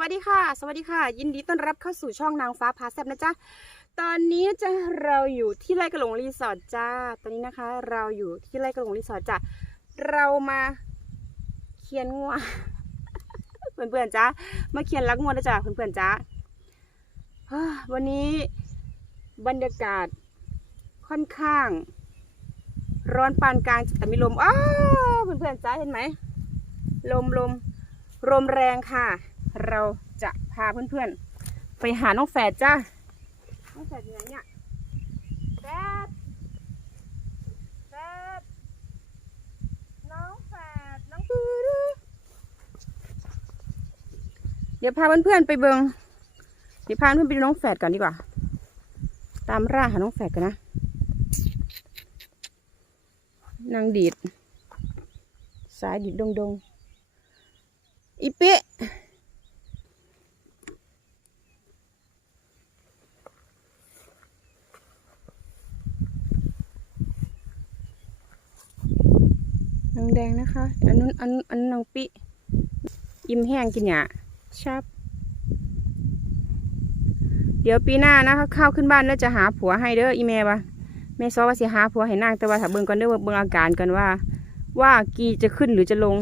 วัสดีค่ะ สวัสดีค่ะ ยินดีต้อนรับเข้าสู่ช่องนางฟ้าพาแซบนะจ๊ะ ตอนนี้จะเราอยู่ที่ไร่กระหลงรีสอร์ทจ้า ตอนนี้นะคะ เราอยู่ที่ไร่กระหลงรีสอร์ทจ้าเรามาเคียนงัวเพื่อนๆจ้ามาเคียนรักงัวนะจ้าเพื่อนๆจ้าฮ่าวันนี้บรรยากาศค่อนข้าง ร้อนปานกลางแต่มีลมอ้าวเพื่อนๆจ้าเห็นไหมลมลมลมแรงค่ะ เราจะพาเพื่อนๆ ไปหาน้องแฝดจ้า น้องแฝดอยู่ไหนเนี่ยแฝดแฝดน้องแฝดน้องเดี๋ยวพาเพื่อนๆไปเบิงเดี๋ยวพาเพื่อนไปดูน้องแฝดก่อนดีกว่า ตามร่าหาน้องแฝดกันนะนางดีด สายดีดดงดงๆอีเป๊ะ นางนะคะ อันนู้นอันอันนนางปิอิ่มแห้งกินหยาชับ เดี๋ยวปีหน้านะคะเข้าวขึ้นบ้านแล้วจะหาผัวให้เด้ออีเมลวะแม่ซอว่าสิหาผัวให้นางแต่ว่าถ้าเบิ่งก่อนเด้อเบิ่งอาการกันว่า ว่ากีจะขึ้นหรือจะลง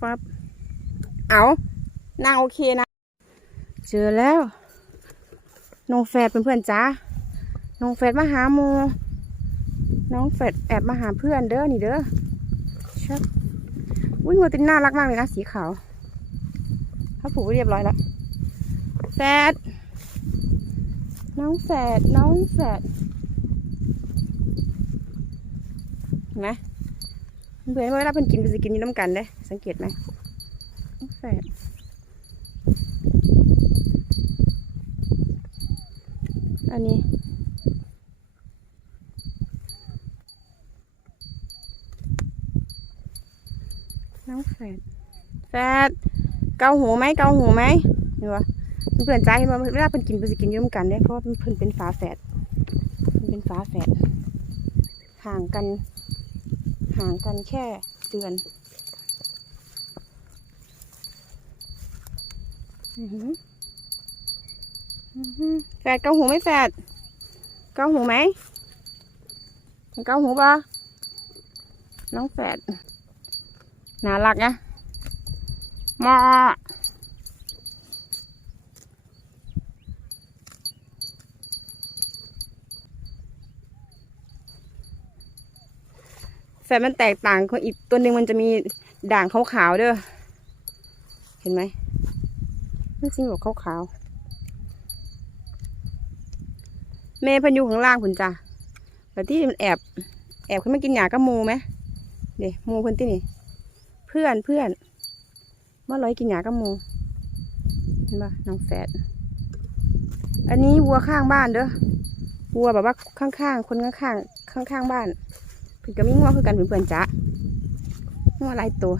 ฟับ เอานางโอเคนะ เจอแล้วน้องแฟดเป็นเพื่อนจ้าน้องแฟดมาหาโมน้องแฟดแอบมาหาเพื่อนเด้อนี่เด้อชับ อุ้ยงัวตัวนี้น่ารักมากเลยนะสีขาวเขาผูกไว้เรียบร้อยแล้วแฟดน้องแฝดน้องแฝดเห็นไหมเพื่อนเวลาเพิ่นกินเพิ่นจะกินอยู่น้ำกันเด้สังเกตไหมแฝดอันนี้ น้อง แฝดดเกาหูไหมเกาหูไหมเห็นปะเพื่อนๆจ้าเห็นว่าเวลาเพิ่นกินเพิ่นสิกินอยุ่มกันได้เพราะว่าเพิ่นเป็นฝาแฝดเพิ่นเป็นฝาแฝดห่างกัน ห่างกันแค่เดือนอือหืออือหือแฝดเกาหูไหมแฝดเกาหูไหมเกาหูปะน้องแฝด น่ารักนะมาแฟนมันแตกต่างของอีกตัวหนึ่งมันจะมีด่างขาวๆเด้อ เห็นไหมมันจริงแบบขาวๆเมพันยูข้างล่างคุณจ้ะแต่ที่มันแอบ แอบขึ้นมากินหยากับหมูไหมเดี๋ยวมูเพิ่นที่นี่ พื่อนเพื่อนว่าร้อยกินหยากับหมูเห็นปะน้องแฝดอันนี้วัวข้างบ้านเด้อวัวแบบว่าข้างๆคนข้างๆข้างๆบ้านเพิ่นก็มีงัวคือกันเป็นเพื่อนจ้างัวลายตัว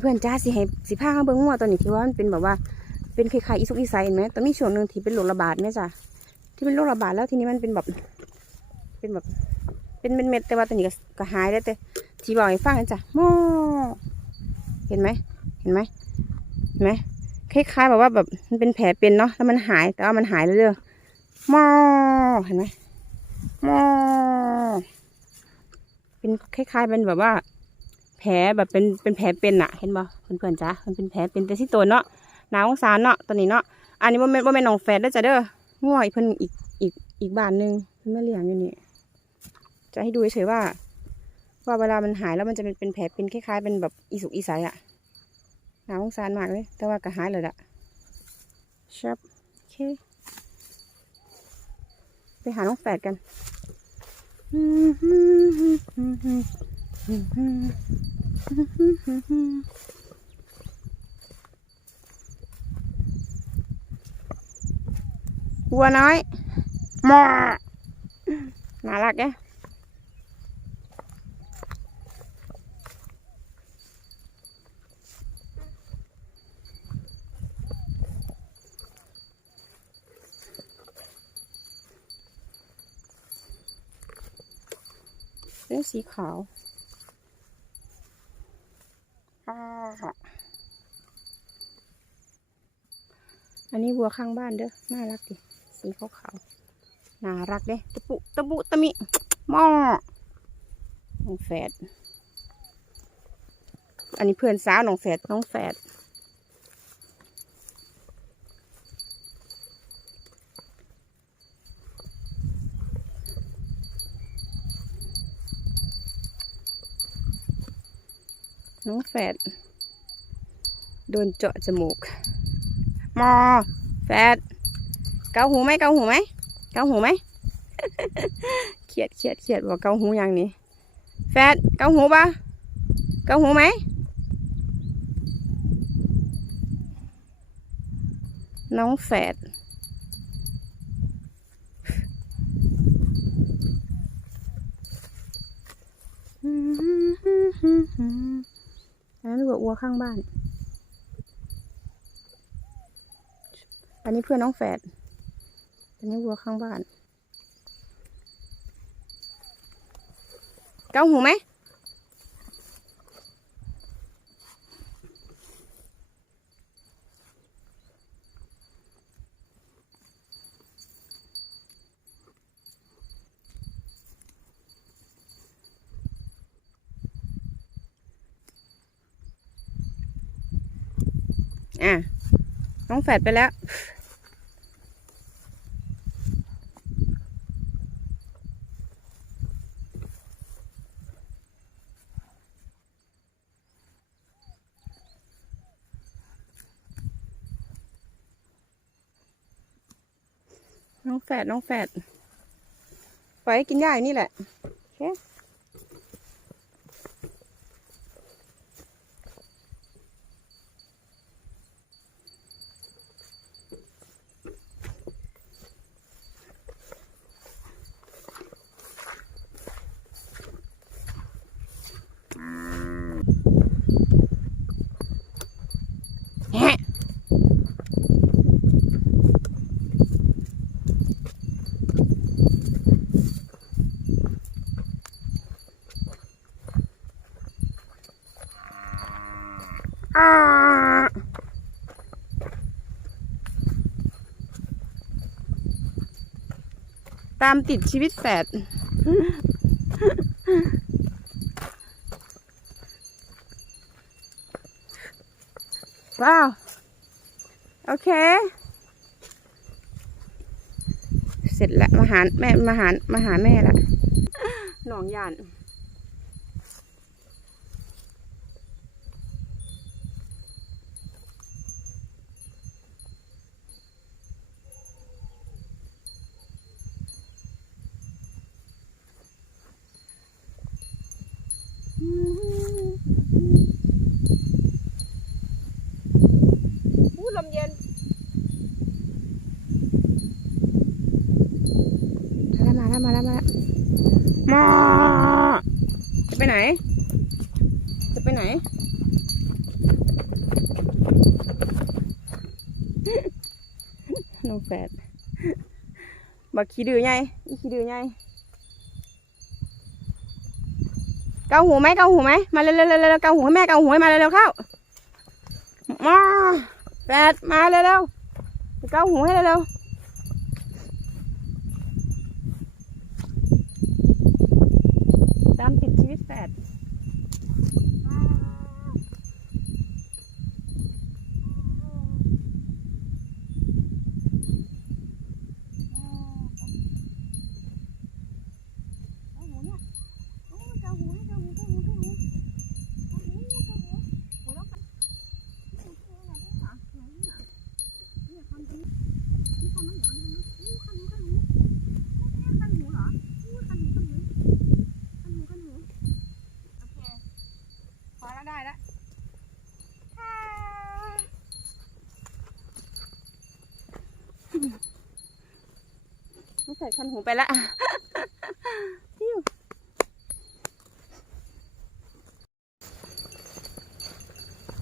เพื่อนจ้าสิให้สิพาเขางเบิ่งงัวตัวนี้ที่ว่ามันเป็นแบบว่าเป็นคล้ายๆอีสุกอีไซเห็นไหมตอนมีช่วงหนึ่งที่เป็นโรคระบาดเนี่จ้ะที่เป็นโรคระบาดแล้วทีนี้มันเป็นแบบเป็นแบบเป็นเม็ดแต่ว่าตอนนี้ก็หายแล้วแต่ที่บอกให้ฟังนะจ้ะมอ เห็นไหมเห็นไหมเห็นไหมคล้ายๆแบบว่าแบบมันเป็นแผลเป็นเนาะแล้วมันหายแต่ว่ามันหายเรื่อยๆมอเห็นไหมมอเป็นคล้ายๆเป็นแบบว่า แผลแบบเป็นเป็นแผลเป็นอะเห็นบ่เพื่อนๆจ้ะมันเป็นแผลเป็นแต่ที่ตัวเนาะหนาวองศารเนาะตัวนี้เนาะอันนี้ว่าเป็นว่าเป็นน้องแฟดเด้จ้ะเด้อง่อยเพิ่นอีกอีกอีกบานหนึ่งเพิ่นมาเลี้ยงอยู่นี่จะให้ดูเฉยๆว่า ว่าเวลามันหายแล้วมันจะเป็นเป็นแผลเป็นคล้ายๆเป็นแบบอีสุกอีใสอะหนาสงสารมากเลย แต่ว่าก็หายเลยละชับโอเค ไปหาน้องแฝดกันวัวน้อยมอน่ารักแก เป็นสีขาวอ่าอันนี้วัวข้างบ้านเด้อ น่ารักดิ สีขาวๆ น่ารักเด้ตะปุตะปุตะมิหม้อน้องแฝด อันนี้เพื่อนสาวน้องแฝดน้องแฝด น้องแฝดโดนเจาะจมูก มอแฝดเกาหูไหมเกาหูไหมเกาหูไหมเขียดเขียดเขียดบอกเกาหูอย่างนี้แฝดเกาหูปะเกาหูไหม น้องแฝดอั นนั้นวัววัวข้างบ้าน อันนี้เพื่อนน้องแฝด อันนี้วัวข้างบ้าน เกาหูไหม อะ น้องแฝดไปแล้ว น้องแฝดน้องแฝดปล่อยให้กินหญ้าอย่างนี่แหละ โอเค แฮะ อ่า ตามติดชีวิตแฝดว้าว โอเค เสร็จแล้วมาหาแม่มาหามาหาแม่ละหนองยาน อู้ลมเย็น มา แล้วมาแล้วมาแล้วมาแล้วมาจะไปไหน จะไปไหน น้องแฟดบักขี้ดื้อไงอีขี้ดื้อไงเกาหูไหมเกาหูไหมมาเร็วเร็วเร็วเร็วเกาหูให้แม่เกาหูให้มาเร็วเร็วเข้ามาแฟดมาเร็วเร็วเกาหูให้เร็วเร็วตามติดชีวิตแฟดเกาหูเนี่ยเกาหูให้เกาหูเกาหูเกาหูเกาหูเกาหูหูแล้วกัน พอแล้วได้แล้วต้อง ใส่คันหูไปละ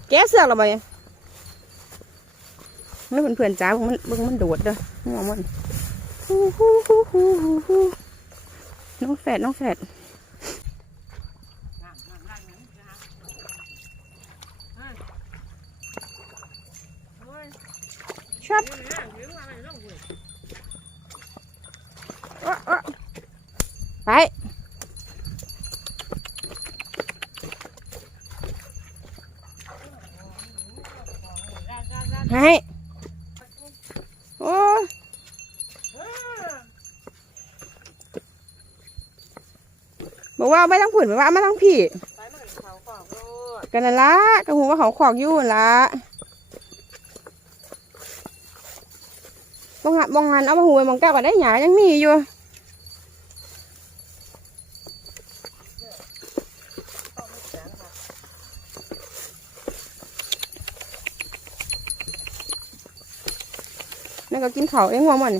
แกเสือกเราไปนี่เพื่อนๆจ้าบึงมันบึงมันโดดเด้อมองมันฮู้ฮู้ฮู้ฮู้ฮู้น้องแฝดน้องแฝด ชับ โอ๊ะโอ๊ะไป ให้โอ้ย บอกว่าไม่ต้องผุนบอกว่าไม่ต้องผีกันเขาขอกโลดกันละกระหูว่าเขาขอกอยู่ละบางหันบางหันเอามาหูไปมองแก้วก็ได้หยายังมีอยู่นั่นก็กินเขาเองหัวมัน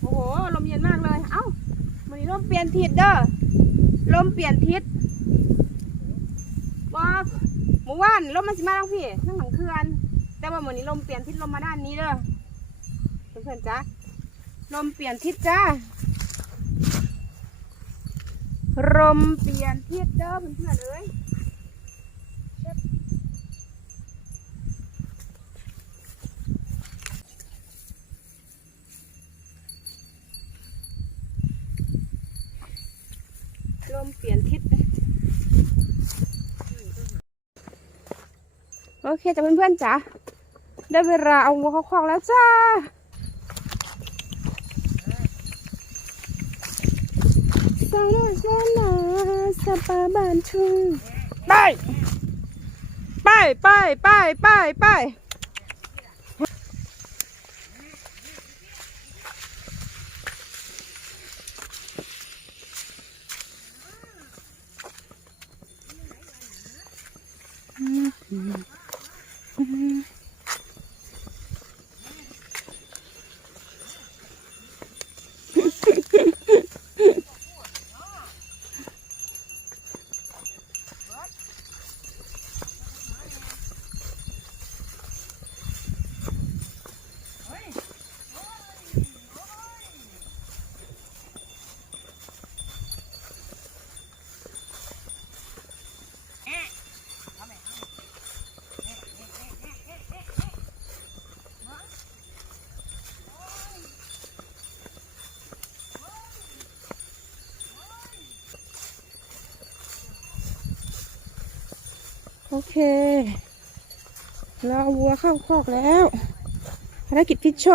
โอ้โห ลมเย็นมากเลย เอ้าวันนี้ลมเปลี่ยน ทิศเด้อลมเปลี่ยนทิศว่าหมู่บ้านลมมันสิมาทางพี่นั่งหลังเขื่อนแต่ว่าวันนี้ลมเปลี่ยนทิศลมมาด้านนี้เด้อเพื่อนๆจ้าลมเปลี่ยนทิศจ้าลมเปลี่ยนทิศเด้อเพื่อนๆเอ้ย ลมเปลี่ยนทิศโอเคจ้ะเพื่อนๆจ้ะได้เวลาเอาวัวเข้าคอกแล้วจ้าสาวน้อยแสนหนาสปาบานทุ่งไป ไปไปไปไปไป เคเราเอาวัวเข้าคอกแล้วภารกิจพิชโช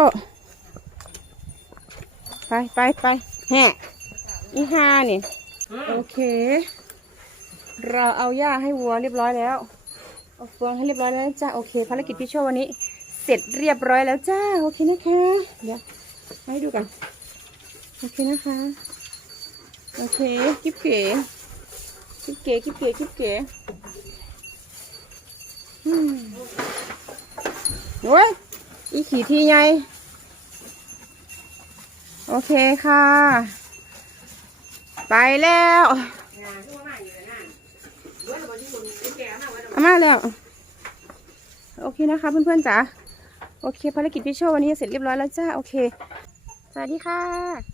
ไปไปไปแห่อีห้านี่ โอเค เราเอาหญ้าให้วัวเรียบร้อยแล้วเอาเฟืองให้เรียบร้อยแล้วจ้าโอเคภารกิจพิชโชวันนี้ เสร็จเรียบร้อยแล้วจ้าโอเคนะคะเดี๋ยวให้ดูกันโอเคนะคะโอเคกิ๊บเก๋กิ๊บเก๋กิ๊บเก๋กิ๊บเก๋อืม โอ้ยอีขี่ทีไงโอเคค่ะ ไปแล้วเอามาแล้ว โอเคนะคะเพื่อนๆจ๋าโอเคภารกิจพิชโชวันนี้เสร็จเรียบร้อยแล้วจ้า โอเค สวัสดีค่ะ